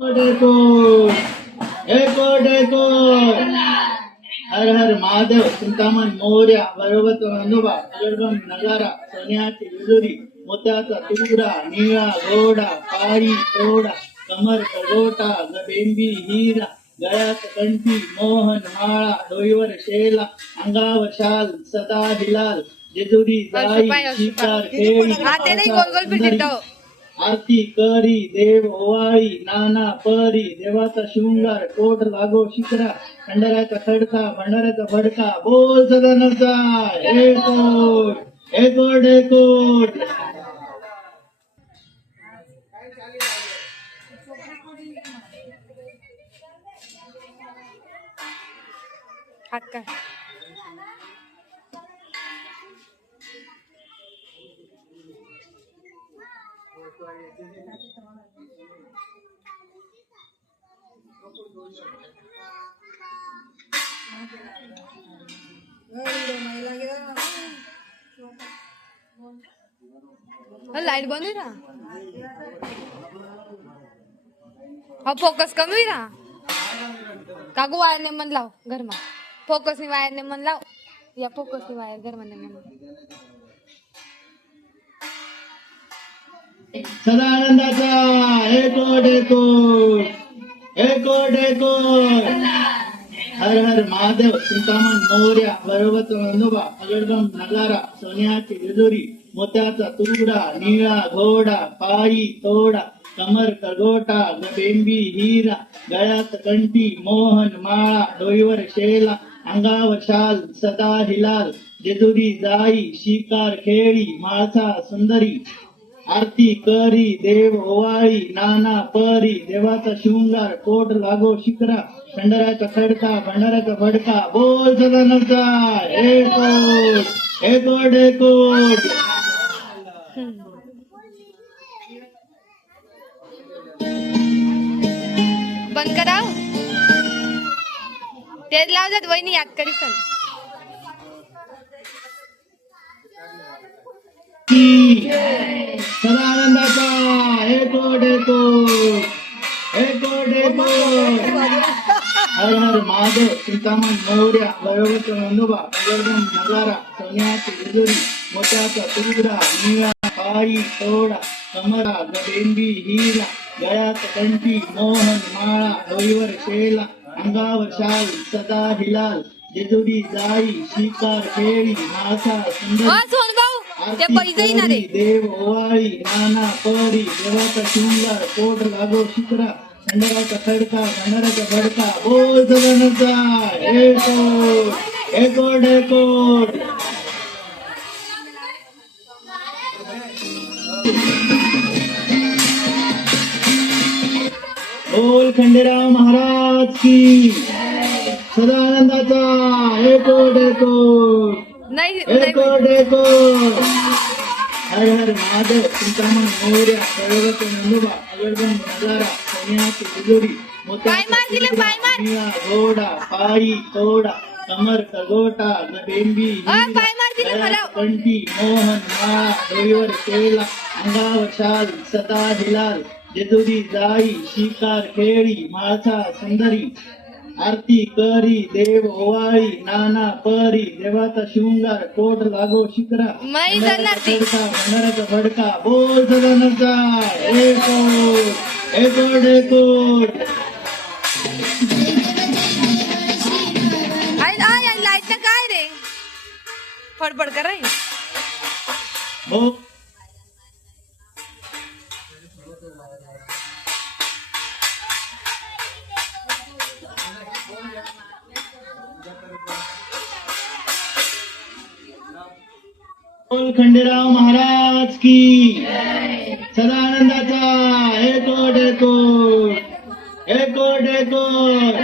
Deco एको deco हर हर महादेव चिंतामण मोर्या भगवत नंदोबा अगरबम नगारा सोन्याची विजुरी मोत्याचा तुकडा निळा घोडा पायी तोडा कमर कगोटा गबेंबी हिरा गळ्यात कंठी मोहन माळा डोईवर शेला अंगावर शाल सदा हिलाल जेजुरी जाई शिकार खेळी सुंदरी आरती करी देव ओवाळी नाना परी देवाचा शृंगार कोट लागो शिकरा खंडराचा खडका भंडाऱ्याचा भडका बोल सदानचा एकोट एकोट हक्का लाईट बंद होई ना हा फोकस कमी होई ना कागू वायर ने मन लाव घर में फोकस ની વાયર ને મન લાવ या फोकस ની વાયર घर में मन सदानंदाचा एकोट एकोट एकोट एकोट हर हर महादेव चिंतामण मोर्या भगवत नंदोबा अगडगम नगारा सोन्याची विजुरी मोत्याचा तुकडा निळा घोडा पायी तोडा कमर कगोटा गबेंबी हिरा गळ्यात कंठी मोहन माळा डोईवर शेला अंगावर शाल सदा हिलाल जेजुरी जाई शिकार खेळी माळसा सुंदरी आरती करी देव ओवाळी नाना परी देवाचा शृंगार कोट लागो शिकरा खंडराचा खडका भंडाऱ्याचा भडका बोल सदानचा एकोट एकोट एकोट बंद कराव तेच लाव जात वहिनी याद करीसन सदानंदाचा एकोट एकोट एकोट एकोट हर हर महादेव चिंतामण मोर्या भगवत नंदोबा अगरबम नगारा सोन्याची विजुरी मोत्याचा तुकडा निळा पायी तोडा कमरा गबेंबी हिरा गळ्यात कंठी मोहन माळा डोईवर शेला अंगावर शाल सदा हिलाल जेजुरी जाई शिकार खेळी मासा सुंदर देव ओवाळी नाना परी देवाचा शृंगार कोट लागो शिकरा खंडराचा खडका भंडाऱ्याचा भडका बोल सदानचा एकोट एकोट एकोट बोल खंडेराव महाराज की सदानंदाचा एकोट एकोट एकोट एकोट हर हर महादेव चिंतामण मोर्या भगवत नंदोबा अगरबम नगारा सोन्याची विजुरी मोत्याचा निळा घोडा पायी तोडा कमर कगोटा गबेंबी हिरा कंठी मोहन माळा डोईवर शेला अंगावर शाल सदा हिलाल जेजुरी जाई शिकार खेळी माळसा सुंदरी आरती करी देव ओवाळी नाना परी देवाचा शृंगार कोट लागो शिकरा भंडाऱ्याचा भडका बोल सदानचा एकोट एकोट एकोट लाईट काय रे फडफड कर हो बोल खंडेराव महाराज की सदानंदाचा एकोट एकोट एकोट एकोट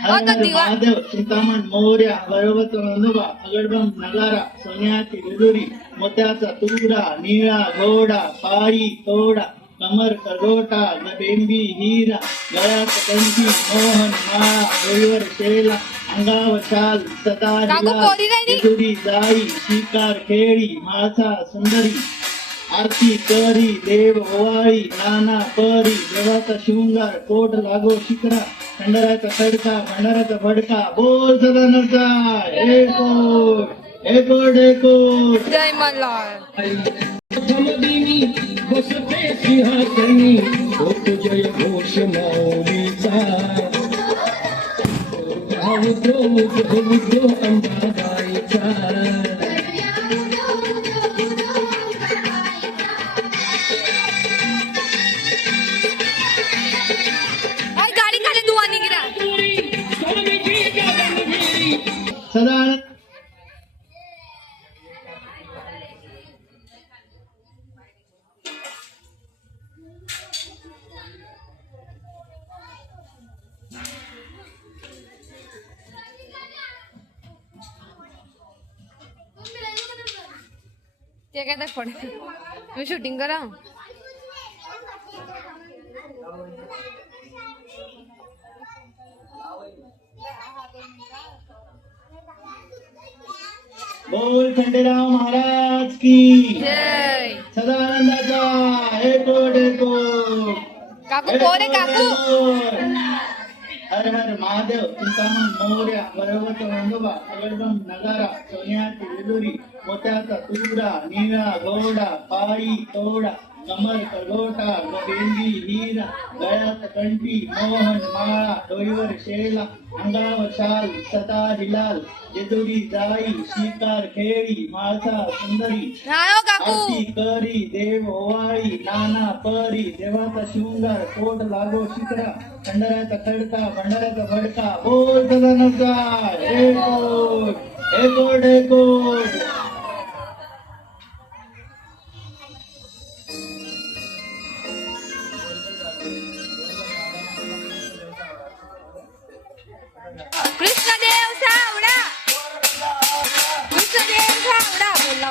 हर हर महादेव चिंतामण मोर्या भगवत नंदोबा अगडबम नगारा सोन्याची विजुरी मोत्याचा तुकडा निळा घोडा पायी तोडा कमर कगोटा गबेंबी हिरा गळ्यात कंठी मोहन माळा डोईवर शेला अंगावर शाल सदा हिलाल जेजुरी जाई शिकार खेळी माळसा सुंदरी आरती करी देव ओवाळी नाना परी देवाचा शृंगार कोट लागो शिकरा खंडराचा खडका भंडाराचा भडका बोल सदानंदा एक जय मल्हार. समदिनी बसते सिंहासनी होत जय घोष माऊलीचा उद्यो अंबाबाईचा आई गाडी खाली धुवा निघरा. सदानंद ते काय तर पडे मी शूटिंग करा. बोल खंडेराव महाराज की जय. सदानंदाचा एक काकू पोरे काकू. हर हर महादेव चिंतामण मोर्या पर्वत वंदोबा सगळबम नगारा सोन्याची विलुरी मोत्याचा तुकडा निळा घोडा पायी तोडा कमर कगोटा गबेंदी हीरा गळ्यात कंठी मोहन माळा डोईवर शेला अंगावर शाल सता हिलाल जेजुरी जाई शिकार खेळी माळसा सुंदरी नाही हो काकू. आरती करी देव ओवाळी नाना परी देवाचा शृंगार कोट लागो शिकरा खंडराचा खडका भंडाराचा भडका बोल सदानंदा एक कृष्णदेव सावडा. कृष्णदेव सावडा बोलला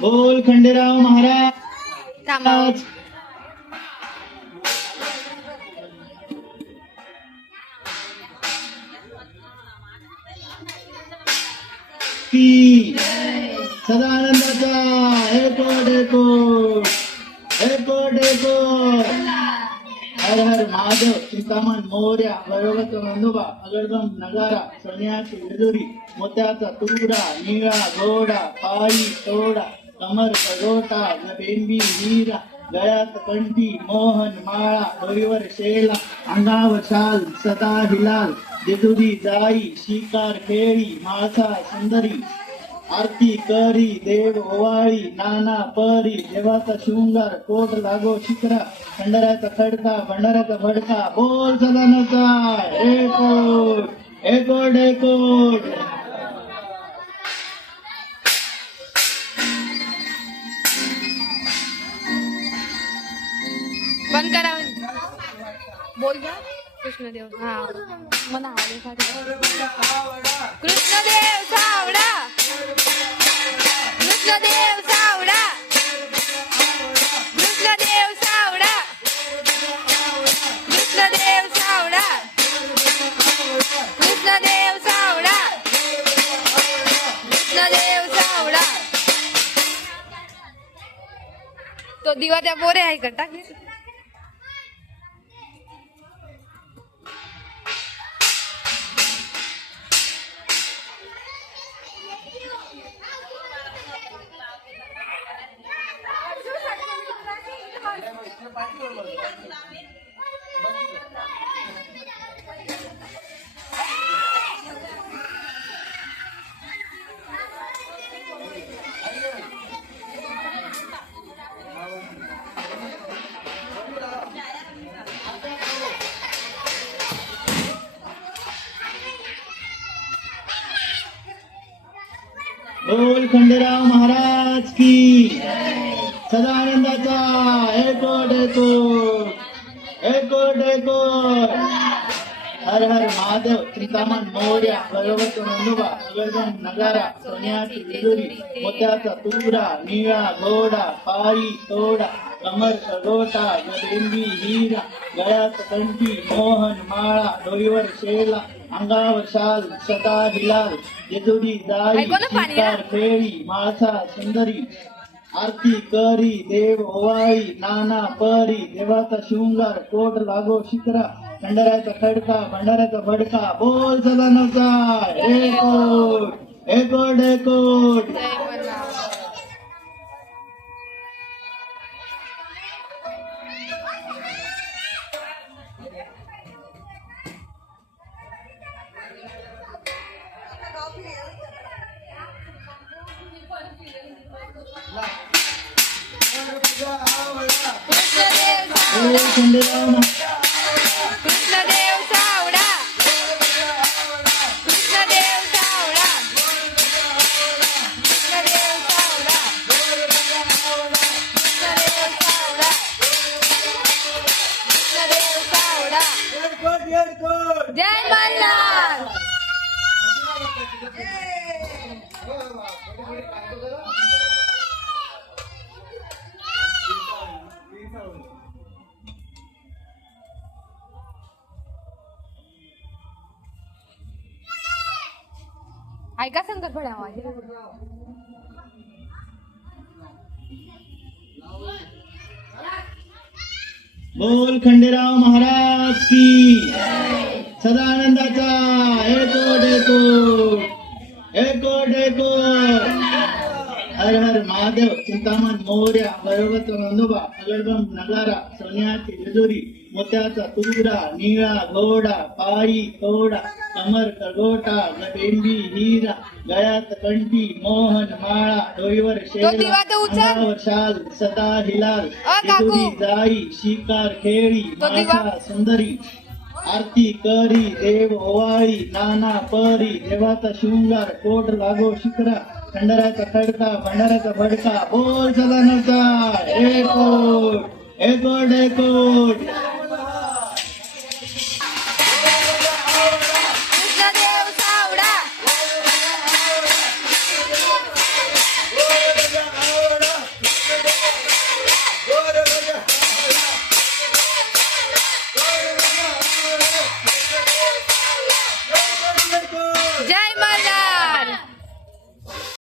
बोल खंडेराव महाराज थांबा. की सदानंदाचा एक हर हर महादेव चिंतामण मोर्या पर्वत वंदोबा अगडबम नगारा सोन्याची विलुरी मोत्याचा तुकडा निळा घोडा पायी तोडा कमर कगोटा गबेंदी हीरा गळ्यात कंठी मोहन माळा डोईवर शेला अंगावर शाल सदा हिलाल जेजुरी जाई शिकार खेळी माळसा सुंदरी आरती करी देव ओवाळी नाना परी देवाचा शृंगार कोट लागो शिकरा खंडराचा खडका भंडाराचा भडका बोल सदानंदा एक बंद करा. बोल जा. कृष्णदेव हा मला आवडेल. कृष्णदेव सावडा. कृष्णदेव सावडा. कृष्णदेव सावडा. कृष्णदेव सावडा. कृष्णदेव सावडा. कृष्णदेव सावडा. तो दिवा त्या बोरे आहे का टाकली. बोल खंडेराव महाराज की सदानंदाचा हर हर महादेव चिंतामण मोर्या भगवत नंदुबा सगळगम नगारा सोन्याची जेजुरी मोत्याचा तुरा निळा घोडा पायी तोडा कमर सगोटा गदेंदी हिरा गळ्यात कंठी मोहन माळा डोईवर शेला अंगावर शाल सदा हिलाल जेजुरी जाई ऐकू ना पाणी, शिकार खेळी माळसा सुंदरी आरती करी देव ओवाळी नाना परी देवाचा शृंगार कोट लागो शिखरा खंडाऱ्याचा खडका भंडाऱ्याचा भडका बोल सदानवचा एकोट एकोट एकोट जय मल्हार. कृष्णदेव बोल खंडेराव कृष्णदेव सावडा कृष्णदेव सावडा कृष्णदेव सावडा कृष्णदेव सावडा कृष्णदेव सावडा जय मल्हार. ऐका शंकर भड्या माझे बोल खंडेराव महाराज की सदानंदाचा एकोट एकोट एकोट एकोट हर हर महादेव चिंतामण मोर्या भगवत नंदुबा सगळगम नगारा सोन्याची जेजुरी मोत्याचा तुरा निळा घोडा पायी तोडा कमर कगोटा गदेंदी हिरा गळ्यात कंठी मोहन माळा डोईवर तो दिवा तर उचल. अंगावर शाल सदा हिलाल काकू. जेजुरी जाई शिकार खेळी तो दिवा. माळसा सुंदरी आरती करी देव ओवाळी नाना परी देवाचा शृंगार कोट लागो शिखरा खंडाऱ्याचा खडका भंडाऱ्याचा भडका बोल सदानवचा एकोट एकोट एकोट